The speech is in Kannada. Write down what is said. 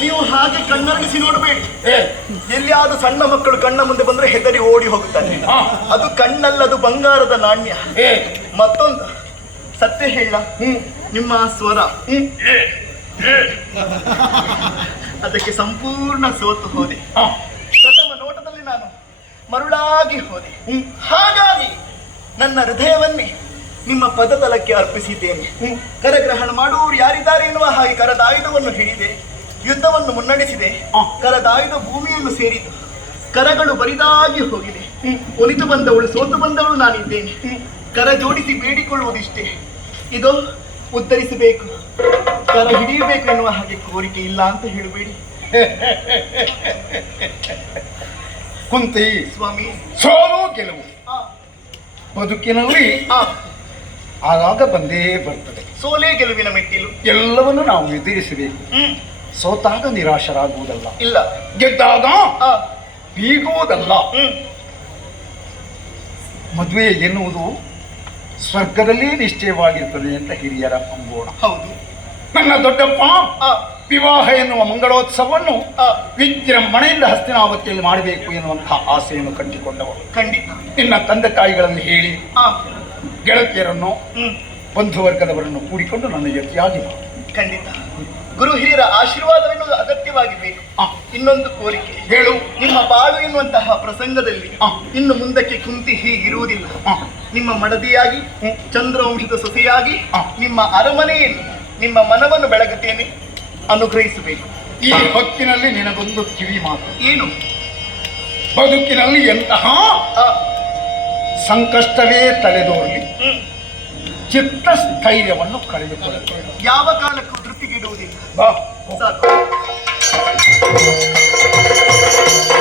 ನೀವು ಹಾಗೆ ಕಣ್ಣರಗಿಸಿ ನೋಡಬೇಡಿ. ಏ. ಎಲ್ಲಿಯಾದ್ರೂ ಸಣ್ಣ ಮಕ್ಕಳು ಕಣ್ಣ ಮುಂದೆ ಬಂದ್ರೆ ಹೆದರಿ ಓಡಿ ಹೋಗುತ್ತಾರೆ. ಅದು ಕಣ್ಣಲ್ಲ ಅದು ಬಂಗಾರದ ನಾಣ್ಯ. ಮತ್ತೊಂದು. ಸತ್ಯ ಹೇಳ. ನಿಮ್ಮ ಸ್ವರ. ಅದಕ್ಕೆ ಸಂಪೂರ್ಣ ಸೋತು ಹೋದೆ. ಪ್ರಥಮ ನೋಟದಲ್ಲಿ ನಾನು ಮರುಳಾಗಿ ಹೋದೆ. ಹಾಗಾಗಿ ನನ್ನ ಹೃದಯವನ್ನೇ ನಿಮ್ಮ ಪದತಲಕ್ಕೆ ಅರ್ಪಿಸಿದ್ದೇನೆ. ಕರಗ್ರಹಣ ಮಾಡುವವರು ಯಾರಿದ್ದಾರೆ ಎನ್ನುವ ಹಾಗೆ ಕರದಾಯುಧವನ್ನು ಹಿಡಿದೆ. ಯುದ್ಧವನ್ನು ಮುನ್ನಡೆಸಿದೆ. ಆ. ಕರದಾಯುಧ ಭೂಮಿಯನ್ನು ಸೇರಿತು. ಕರಗಳು ಬರಿದಾಗಿ ಹೋಗಿದೆ. ಒಲಿತು ಬಂದವಳು ಸೋತು ಬಂದವಳು ನಾನಿದ್ದೇನೆ. ಕರ ಜೋಡಿಸಿ ಬೇಡಿಕೊಳ್ಳುವುದಿಷ್ಟೇ. ಇದು ಉದ್ಧರಿಸಬೇಕು ಕರ ಹಿಡಿಯಬೇಕು ಎನ್ನುವ ಹಾಗೆ ಕೋರಿಕೆ ಇಲ್ಲ ಅಂತ ಹೇಳಬೇಡಿ. ಕುಂತಿ. ಸ್ವಾಮಿ. ಸೋಲು ಗೆಲುವು. ಬದುಕಿನಲ್ಲಿ ಆಗಾಗ ಬಂದೇ ಬರ್ತದೆ. ಸೋಲೇ ಗೆಲುವಿನ ಮೆಟ್ಟಿಲು. ಎಲ್ಲವನ್ನು ನಾವು ಎದುರಿಸಬೇಕು ಸೋತಾಗ ನಿರಾಶರಾಗುವುದಲ್ಲ. ಇಲ್ಲ. ಗೆದ್ದಾಗ ಹ್ಮ್. ಮದುವೆ ಎನ್ನುವುದು ಸ್ವರ್ಗದಲ್ಲೇ ನಿಶ್ಚಯವಾಗಿರ್ತದೆ ಅಂತ ಹಿರಿಯರ ಅಂಬೋಣ ಹೌದು. ನನ್ನ ದೊಡ್ಡಪ್ಪ ವಿವಾಹ ಎನ್ನುವ ಮಂಗಳೋತ್ಸವವನ್ನು ವಿಜೃಂಭಣೆಯಿಂದ ಹಸ್ತಿನಾವತಿಯಲ್ಲಿ ಮಾಡಬೇಕು ಎನ್ನುವಂತಹ ಆಸೆಯನ್ನು ಕಂಡುಕೊಂಡವರು ಖಂಡಿತ. ನಿನ್ನ ತಂದೆ ತಾಯಿಗಳನ್ನು ಹೇಳಿ ಗೆಳತಿಯರನ್ನು ಬಂಧುವರ್ಗದವರನ್ನು ಕೂಡಿಕೊಂಡು ನನ್ನ ಯತಿಯಾಗಿ ಖಂಡಿತ. ಗುರು ಹಿರಿಯರ ಆಶೀರ್ವಾದವೆನ್ನುವುದು ಅಗತ್ಯವಾಗಿ ಬೇಕು ಇನ್ನೊಂದು ಕೋರಿಕೆ. ಹೇಳು. ನಿಮ್ಮ ಬಾಳು ಎನ್ನುವಂತಹ ಪ್ರಸಂಗದಲ್ಲಿ. ಇನ್ನು ಮುಂದಕ್ಕೆ ಕುಂತಿ ಹೀಗಿರುವುದಿಲ್ಲ. ನಿಮ್ಮ ಮಡದಿಯಾಗಿ. ಚಂದ್ರವಂಶದ ಸೊಸೆಯಾಗಿ. ನಿಮ್ಮ ಅರಮನೆಯಲ್ಲಿ ನಿಮ್ಮ ಮನವನ್ನು ಬೆಳಗುತ್ತೇನೆ. ಅನುಗ್ರಹಿಸಬೇಕು. ಈ ಹೊತ್ತಿನಲ್ಲಿ ನಿನಗೊಂದು ಕಿವಿ ಮಾತು. ಏನು? ಬದುಕಿನಲ್ಲಿ ಎಂತಹ ಸಂಕಷ್ಟವೇ ತಲೆದೋರಲಿ. ಚಿತ್ತ ಸ್ಥೈರ್ಯವನ್ನು ಕಳೆದುಕೊಳ್ಳುತ್ತೇವೆ. ಯಾವ ಕಾಲಕ್ಕೂ ವೃತ್ತಿಗಿಡುವುದಿಲ್ಲ